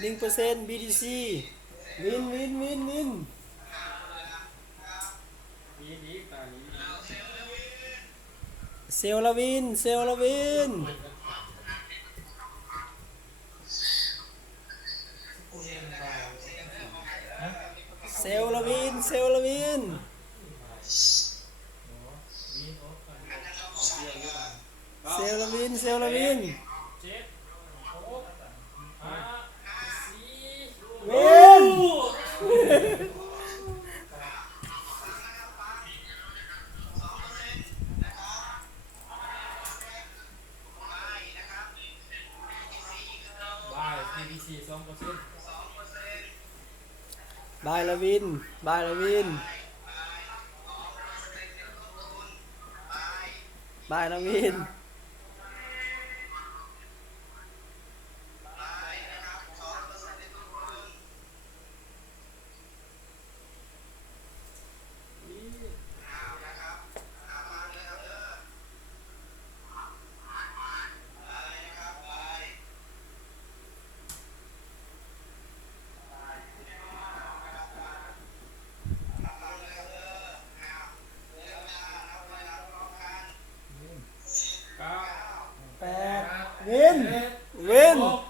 1% BTC วินวินวินวินมีดีตานี้เซลลละวินเซลลละวินเซลลละวินเซลลละวินเซลลละวินเซลลละวินเจ็ดหกห้าสี่วินบาย PBC 2%บายละวินบายละวินบายละวินเก้าแปดวินวินหก